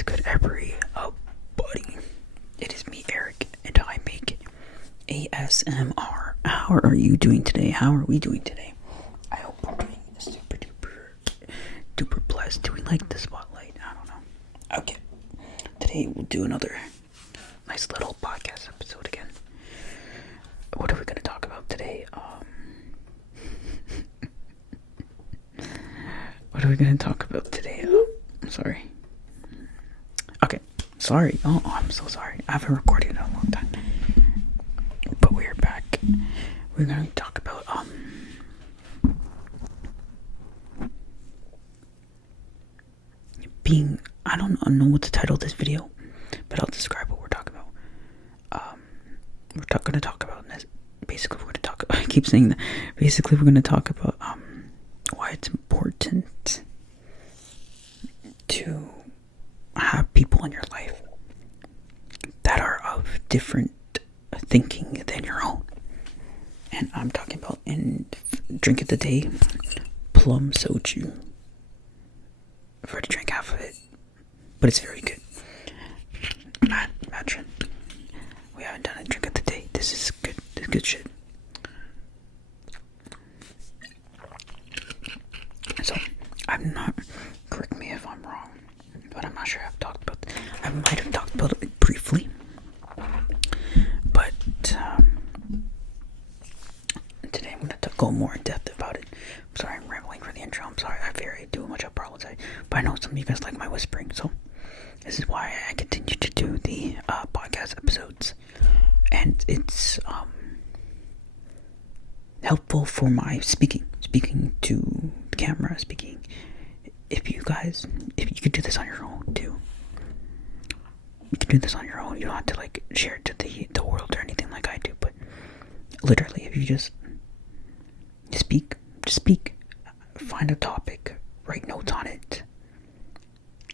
What's good, everybody? It is me, Eric, and I make ASMR. How are you doing today? How are we doing today? I hope we're doing super duper blessed. Do we like the spotlight? I don't know. Okay. Today we'll do another nice little podcast episode again. What are we going to talk about today? What are we going to talk about today? I'm sorry. Okay. Sorry. Oh, I'm so sorry. I haven't recorded in a long time. But we're back. We're going to talk about, I don't know what to title this video, but I'll describe what we're talking about. We're going to talk about this. Basically, we're going to talk about, I keep saying that. Basically, we're going to talk about, why it's important to have people in your life that are of different thinking than your own. And I'm talking about in drink of the day, plum soju. I've already drank half of it, but it's very good. Imagine we haven't done a drink of the day. This is good. This is good shit. So I'm not. Correct me if I'm wrong, but I'm not sure I might have talked about it briefly, but today I'm going to go more in depth about it. I'm sorry I'm rambling for the intro. I'm sorry I do much of problems, but I know some of you guys like my whispering, so this is why I continue to do the podcast episodes, and it's helpful for my speaking to the camera, if you could do this on your own too. You can do this on your own. You don't have to share it to the world or anything like I do, but literally if you just speak, find a topic, write notes on it,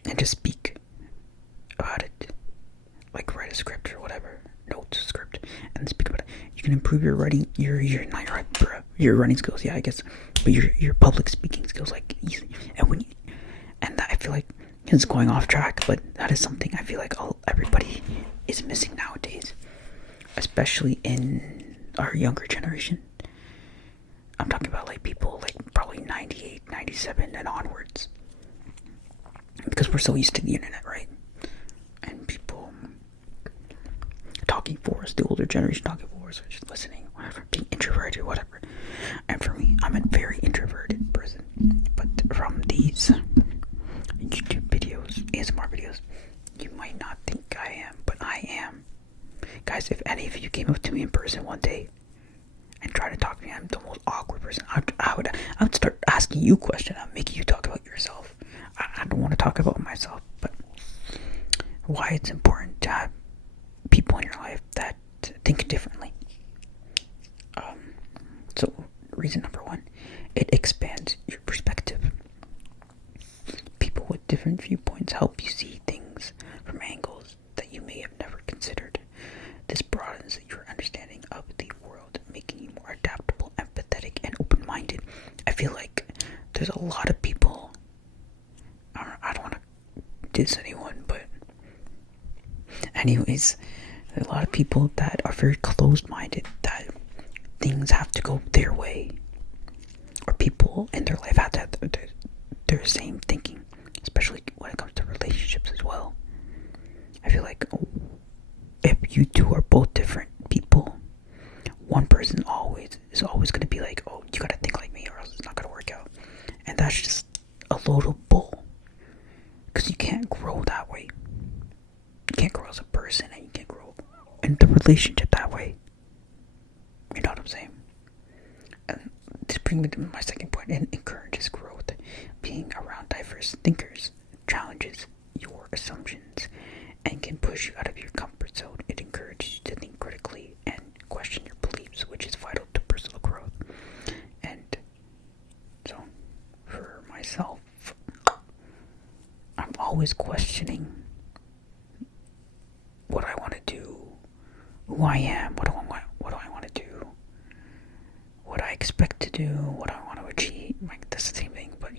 and just speak about it. Write a script or whatever, script, and speak about it. You can improve your writing, your running skills, yeah, I guess, but your public speaking skills, easy. And that, I feel like it's going off track, but that is something I feel like everybody is missing nowadays, especially in our younger generation. I'm talking about people probably 98, 97 and onwards, because we're so used to the internet, right? And people talking for us, the older generation talking for us, or just listening, whatever, being introverted, whatever. And for me, I'm a very introverted person, but from these YouTube videos, ASMR videos, you might not think I am, but I am. Guys, if any of you came up to me in person one day and tried to talk to me, I'm the most awkward person. I would start asking you questions. I'd make you talk about yourself. I don't want to talk about myself, but why it's important to have people in your life that think differently. So reason number one, it expands your perspective. People with different viewpoints help you see things from angles that you may have never considered. This broadens your understanding of the world, making you more adaptable, empathetic, and open-minded. I feel like there's a lot of people, I don't want to diss anyone, but anyways, there's a lot of people that are very closed-minded, that things have to go their way, or people in their life have to have their same thinking, especially when it comes to relationships as well. I feel like if you two are both different people, one person is always going to be like, oh, you got to think like me or else it's not going to work out. And that's just a load of bull, because you can't grow that way. You can't grow as a person, and you can't grow in the relationship that way. You know what I'm saying? And this brings me to my second point. It encourages growth. Being around diverse thinkers challenges your assumptions and can push you out of your comfort zone. It encourages you to think critically and question your beliefs, which is vital to personal growth. And so, for myself, I'm always questioning what I want to do, who I am, what do I want to do, what I expect to do, what I want to achieve. That's the same thing, but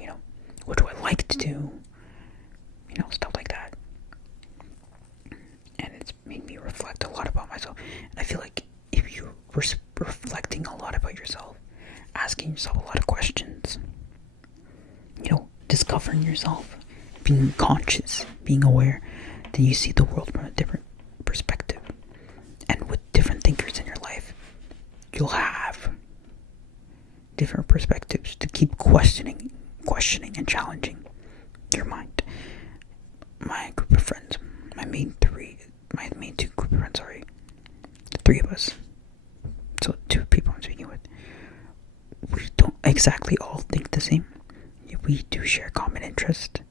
what do I like to do? Stuff like that. reflecting a lot about yourself, asking yourself a lot of questions, discovering yourself, being conscious, being aware, then you see the world from a different perspective. And with different thinkers in your life, you'll have different perspectives to keep questioning and challenging your mind. My group of friends, my main two group of friends, the three of us, so two people I'm speaking with, we don't exactly all think the same. We do share common interest.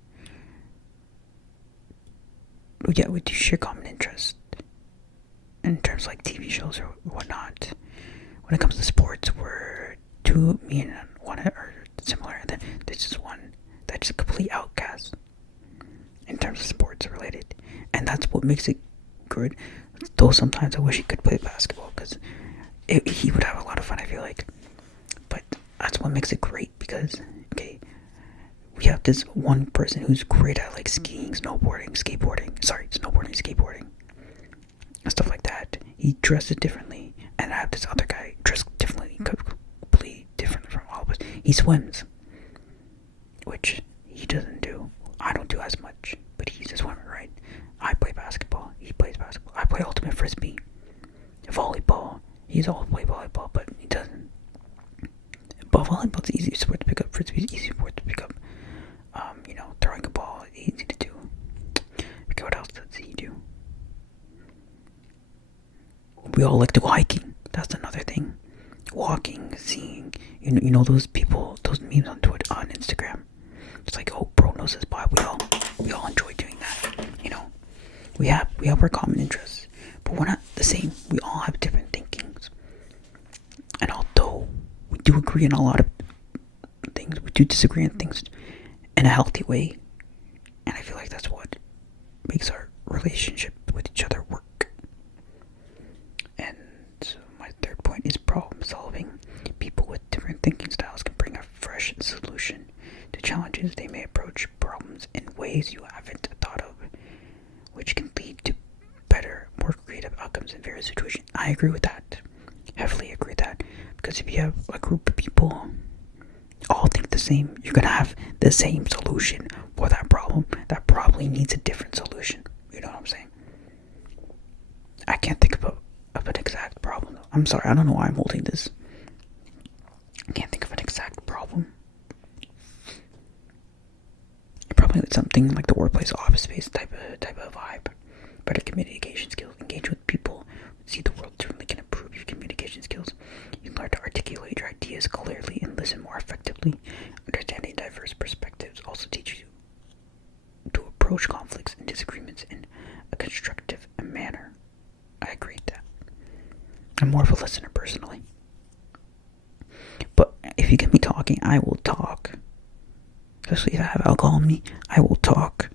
Yeah, we do share common interest in terms of like TV shows or whatnot. When it comes to sports, me and one are similar, and then there's just one that's a complete outcast in terms of sports related, and that's what makes it good. Though sometimes I wish he could play basketball because he would have a lot of fun, I feel like. But that's what makes it great, because we have this one person who's great at like skiing, snowboarding, skateboarding, and stuff like that. He dresses differently, and I have this other guy dressed differently, completely different from all of us. He swims, which he doesn't do. I don't do as much, but he's a swimmer, right? I play basketball. He plays basketball. I play ultimate frisbee, volleyball. He's all play volleyball, but he doesn't. But volleyball's an easy sport to pick up. Frisbee's an easy sport to pick up. Throwing a ball, easy to do. Because what else does he do? We all like to go hiking. That's another thing. Walking, seeing, those people, those memes on Twitter, on Instagram. It's like, oh, bro knows his spot. We all enjoy doing that. We have our common interests, but we're not the same. We all have different thinkings. And although we do agree on a lot of things, we do disagree on things in a healthy way. And I feel like that's what makes our relationship with each other work. And my third point is problem solving. People with different thinking styles can bring a fresh solution to challenges. They may approach problems in ways you haven't thought of, which can lead to better, more creative outcomes in various situations. I agree with that. Heavily agree with that. Because if you have a group of people all think the same, you're going to have the same solution for that problem that probably needs a different solution. You know what I'm saying? I can't think of an exact problem, though. I'm sorry, I don't know why I'm holding this. I can't think of an exact problem. Probably something like the workplace, office space type of vibe. Better communication skills, engage with people, see the world differently, can improve your communication skills. You can learn to articulate your ideas clearly and listen more effectively. Understanding diverse perspectives also teaches you to approach conflicts and disagreements in a constructive manner. I agree with that. I'm more of a listener personally. But if you get me talking, I will talk. Especially if I have alcohol in me, I will talk.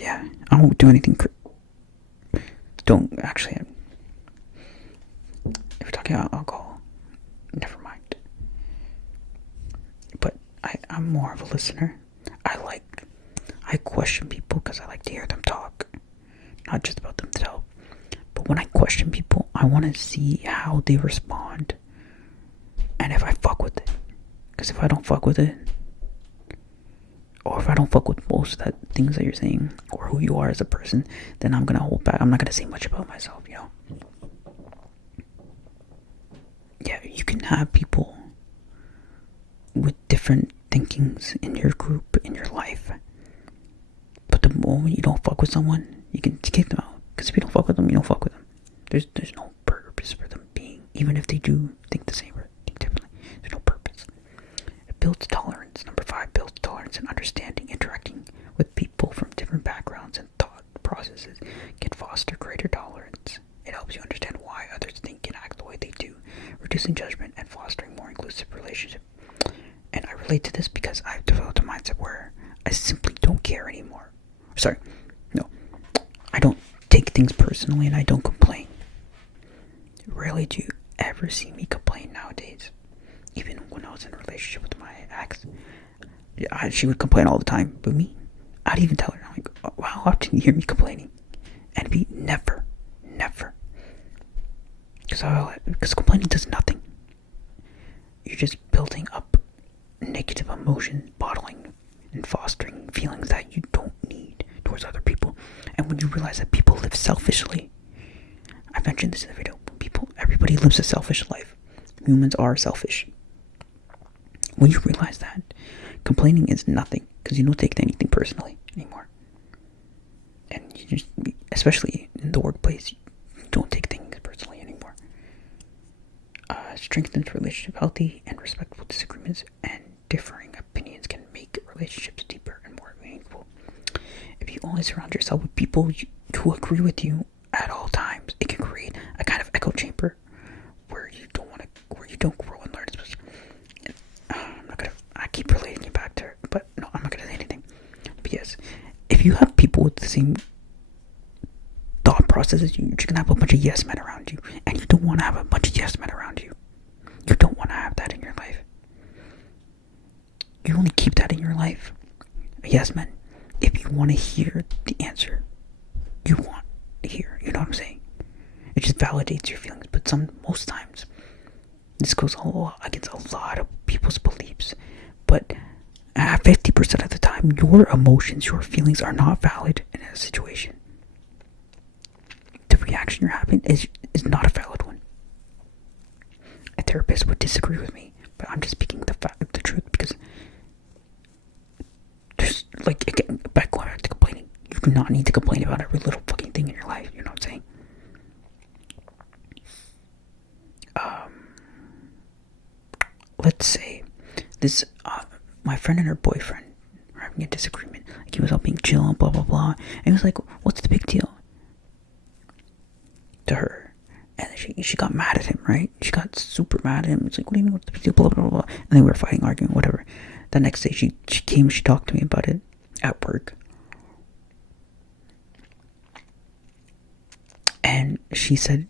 Yeah. I won't do anything. Don't actually. If you're talking about alcohol, never mind. But I'm more of a listener. I question people because I like to hear them talk, not just about themselves. But when I question people, I want to see how they respond, and if I fuck with it. Because if I don't fuck with it, or if I don't fuck with most of the things that you're saying, or who you are as a person, then I'm gonna hold back. I'm not gonna say much about myself, Yeah, you can have people with different thinkings in your group, in your life. But the moment you don't fuck with someone, you can kick them out. Because if you don't fuck with them, you don't fuck with them. There's no purpose for them being, even if they do think the same or think differently. There's no purpose. It builds tolerance. Number 5, builds tolerance and understanding. Interacting with people from different backgrounds and thought processes can foster greater tolerance. It helps you understand why others think and act the way they do, reducing judgment and fostering more inclusive relationships. And I relate to this because I've developed a mindset where I simply don't care anymore. I don't take things personally and I don't complain. Rarely do you ever see me complain nowadays. Even when I was in a relationship with my ex, she would complain all the time. But me, I'd even tell her, I'm like, oh, how often do you hear me complaining? And it'd be never. Because Because complaining does nothing. You're just building up negative emotions, bottling and fostering feelings that you don't need towards other people. And when you realize that people live selfishly, I mentioned this in the video, everybody lives a selfish life. Humans are selfish. When you realize that, complaining is nothing, because you don't take anything personally anymore. And you just, especially in the workplace, you don't take things personally anymore. Strengthens relationship. Healthy and respectful disagreements and differing opinions can make relationships deeper and more meaningful. If you only surround yourself with people who agree with you at all times, it can create a kind of echo chamber where you don't grow and learn. I keep relating it back to her, but no, I'm not gonna say anything. But yes, if you have people with the same thought process as you, you're just gonna have a bunch of yes men around you, and you don't want to have a bunch of yes men around you. You don't want to have that in your life. You only keep that in your life, yes men, if you want to hear the answer you want to hear. You know what I'm saying? It just validates your feelings. But most times, this goes against a lot of people's beliefs. But 50% of the time, your emotions, your feelings are not valid in a situation. The reaction you're having is not a valid one. A therapist would disagree with me, but I'm just speaking the truth, because there's, again, going back to complaining, you do not need to complain about every little fucking thing in your life. You know what I'm saying? Let's say this, my friend and her boyfriend were having a disagreement. He was all being chill and blah blah blah, and he was like, "What's the big deal?" To her, and she got mad at him. Right? She got super mad at him. It's like, "What do you mean? What's the big deal?" Blah blah blah. And then we were fighting, arguing, whatever. The next day, she came. She talked to me about it at work, and she said,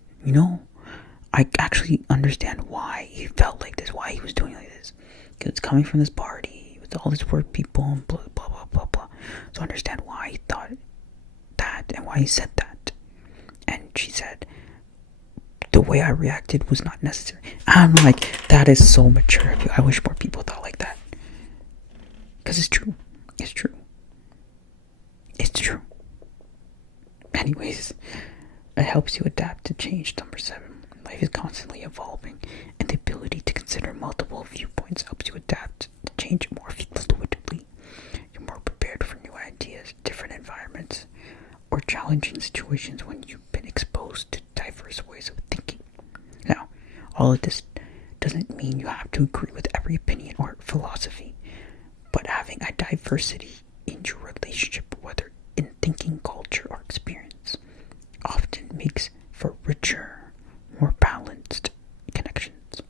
I actually understand why he felt like this, why he was doing like this. Because it's coming from this party with all these work people and blah, blah, blah, blah, blah. So I understand why he thought that and why he said that. And she said, the way I reacted was not necessary. I'm like, that is so mature of you. I wish more people thought like that. Because it's true. It's true. It's true. Anyways, it helps you adapt to change. Number 7. Life is constantly evolving, and the ability to consider multiple viewpoints helps you adapt to change more fluidly. You're more prepared for new ideas, different environments, or challenging situations when you've been exposed to diverse ways of thinking. Now, all of this doesn't mean you have to agree with every opinion or philosophy, but having a diversity in your relationship, whether in thinking, culture, or experience, often makes for richer, more balanced connections.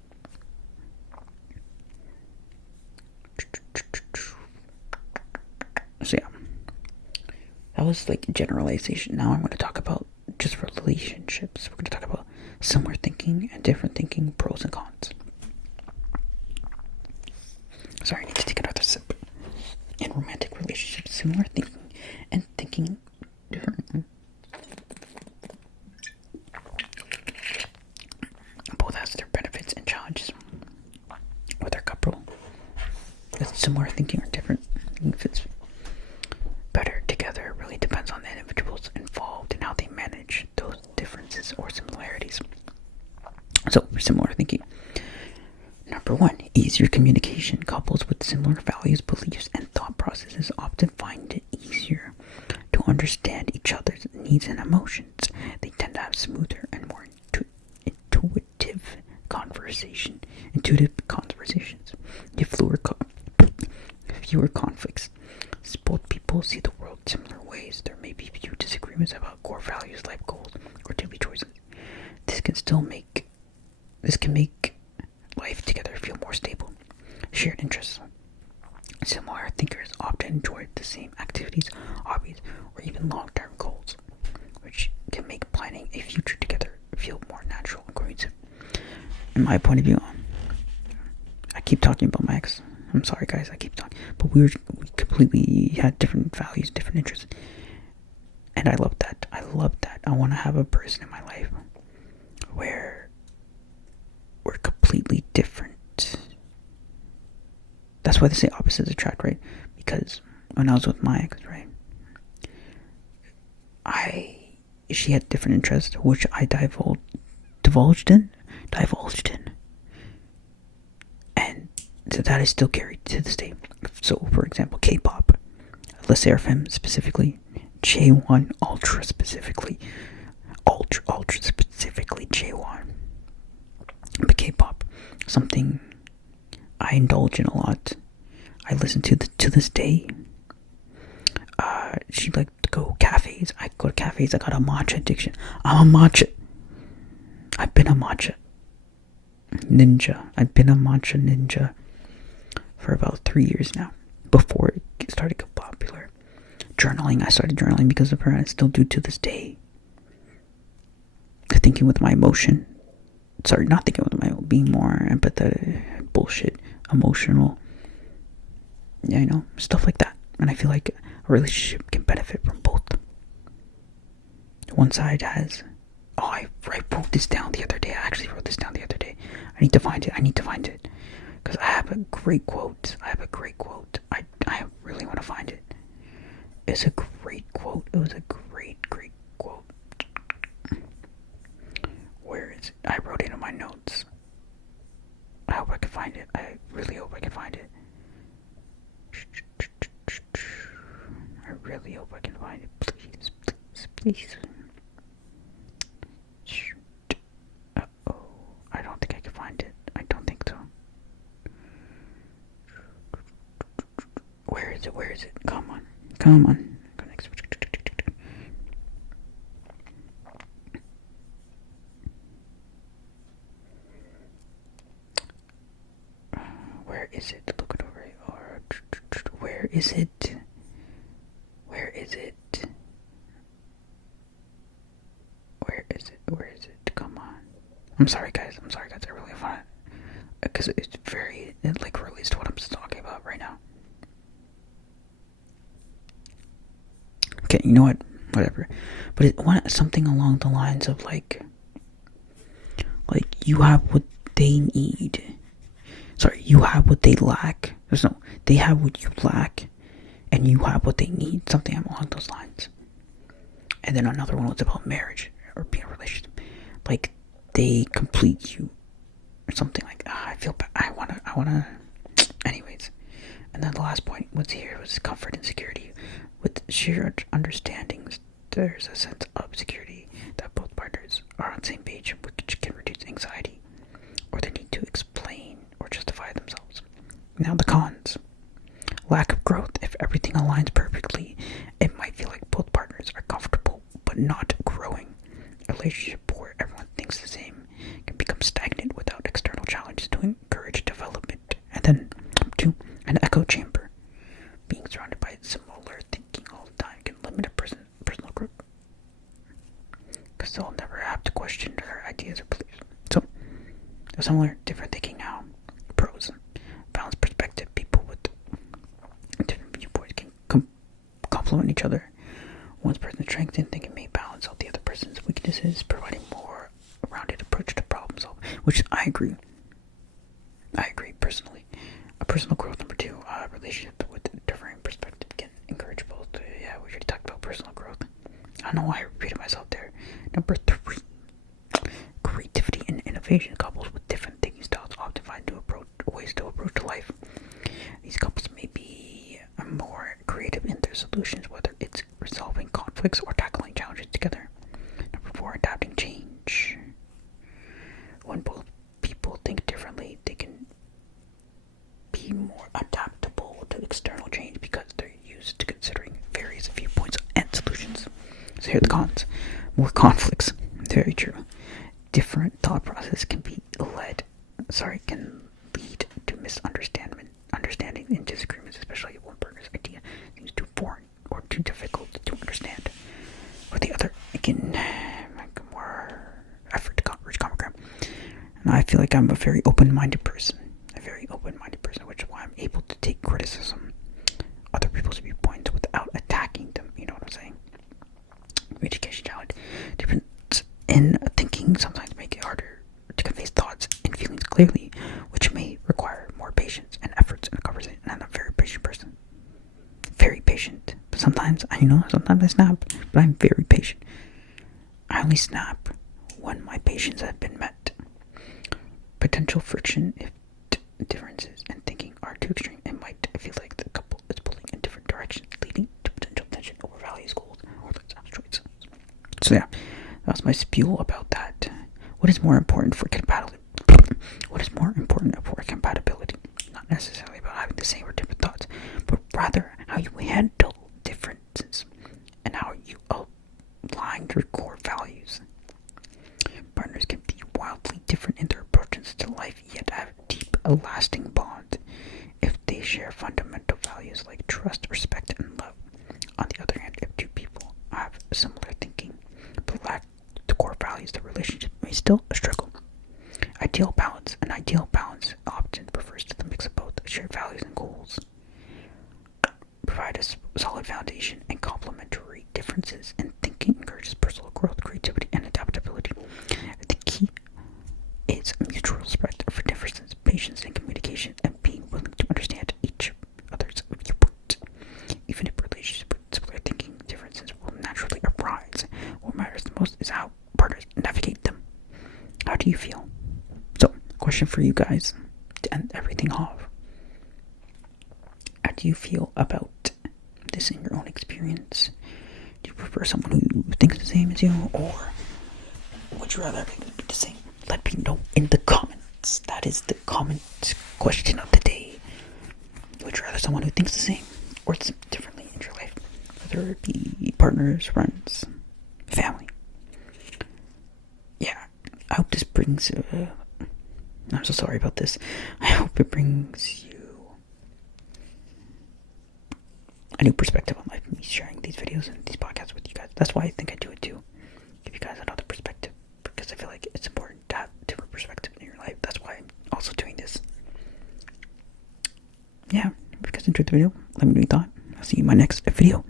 So yeah, that was generalization. Now I'm going to talk about just relationships. We're going to talk about similar thinking and different thinking, pros and cons. Sorry, I need to take another sip. In romantic relationships, similar thinking and thinking different. Both has their benefits and challenges. Whether a couple with similar thinking or different fits better together really depends on the individuals involved and how they manage those differences or similarities. So, for similar thinking, number 1, easier communication. Couples with similar values, beliefs, and thought processes often find it easier to understand each other's needs and emotions. They tend to have smoother and more intuitive conversations. You have fewer conflicts. As both people see the world similar ways, there may be few disagreements about core values, life goals, or daily choices. This can make life together feel more stable. Shared interests. Similar thinkers often enjoy the same activities, hobbies, or even long-term goals, which can make planning a future together feel more natural and cohesive. In my point of view, I keep talking about my ex. I'm sorry, guys, I keep talking. But we completely had different values, different interests. And I love that. I want to have a person in my life where that's why they say opposites attract, right? Because when I was with my ex, right, she had different interests, which I divulged in, and so that is still carried to this day. So, for example, K-pop, Les Seraphim specifically, J1 ultra specifically J1, but K-pop, something I indulge in a lot. I listen to this day. She liked to go cafes. I go to cafes. I got a matcha addiction. I've been a matcha ninja. I've been a matcha ninja for about 3 years now. Before it started to get popular. Journaling. I started journaling because of her. I still do to this day. Thinking with my emotion. Sorry, not thinking with my being more empathetic. Bullshit. Emotional. Yeah, stuff like that. And I feel like a relationship can benefit from both. One side has... Oh, I wrote this down the other day. I actually wrote this down the other day. I need to find it. Because I have a great quote. I really want to find it. It's a great quote. It was a great quote. Where is it? I wrote it in my notes. I hope I can find it. I really hope I can find it. I really hope I can find it. Please. Uh-oh. I don't think I can find it. I don't think so. Where is it? Come on. Where is it? Look it over. Where is it? Come on. I'm sorry, guys. I really want it. Because it relates to what I'm talking about right now. Okay, you know what? Whatever. But something along the lines of like you have what they need. Sorry, you have what they lack. They have what you lack, and you have what they need. Something along those lines. And then another one was about marriage or being in a relationship. Like they complete you, or something like that. I feel bad. I wanna. Anyways, and then the last point was comfort and security. With shared understandings, there's a sense of security that both partners are on the same page, which can reduce anxiety or the need to explain or justify themselves. Now the cons. Lack of growth. If everything aligns perfectly, it might feel like both partners are comfortable but not growing. A relationship where everyone thinks the same can become stagnant without external challenges to encourage development. And then, 2, an echo chamber. Being surrounded by similar thinking all the time can limit a personal growth, because they'll never have to question their ideas or beliefs. So, similar, different thinking now. Pros. Balanced perspective. People with different viewpoints can complement each other. One person's strengths and thinking may balance out the other person's weaknesses, providing more rounded approach to problem solving, which I agree personally. A personal growth. Number 2, relationship with differing perspective can encourage both. Yeah, we already talked about personal growth. I don't know why I repeated myself there. Number 3, creativity and innovation. Couples with different thinking styles often find new ways to approach life. These couples may be more creative in their solutions, whether it's resolving conflicts or tackling challenges together. Number 4, adapting change. When both people think differently, they can be more adaptable to external change because they're used to considering various viewpoints and solutions. So here are the cons. More conflicts. Very true. Different thought process can lead to misunderstanding and disagreements, especially if one partner's idea seems too foreign or too difficult to understand, or the other can make more effort to reach common ground. And I feel like I'm a very open-minded person, which is why I'm able to take criticism, other people's viewpoints, without attacking them. You know what I'm saying? Education challenge. Difference in thinking sometimes make it harder to convey thoughts and feelings clearly, which may require more patience and efforts in a conversation. And I know sometimes I snap, but I'm very patient. I only snap when my patience has been met. Potential friction if differences in thinking are too extreme. It might feel like the couple is pulling in different directions, leading to potential tension over values, goals, or choices. So yeah, that was my spiel about that. What is more important for compatibility? What is more important for compatibility? Not necessarily about having the same or different thoughts, but rather how you handle differences and how you align your core values. Partners can be wildly different in their approaches to life, yet have deep, lasting bond if they share fundamental values like trust, respect, and love. On the other hand, if two people have similar thinking but lack the core values, the relationship may still struggle. An ideal balance often refers to the mix of both shared values and goals. Provide a solid foundation, and complementary differences in thinking encourages personal growth, creativity, and adaptability. The key is mutual respect for differences, patience, and communication, and being willing to understand each other's viewpoint. Even if relationships with similar thinking differences will naturally arise, what matters the most is how partners navigate them. How do you feel? So, question for you guys to end everything off. How do you feel about this in your own experience? Do you prefer someone who thinks the same as you, or would you rather everything be the same? Let me know in the comments. That is the comment question of the day. Would you rather someone who thinks the same or differently in your life? Whether it be partners, friends, family. Yeah, I hope this brings... I'm so sorry about this. I hope it brings you a new perspective on life. Me sharing these videos and these podcasts with you guys. That's why I think I do it too. Give you guys another perspective. Because I feel like it's important to have a different perspective in your life. That's why I'm also doing this. Yeah, if you guys enjoyed the video, let me know your thought. I'll see you in my next video.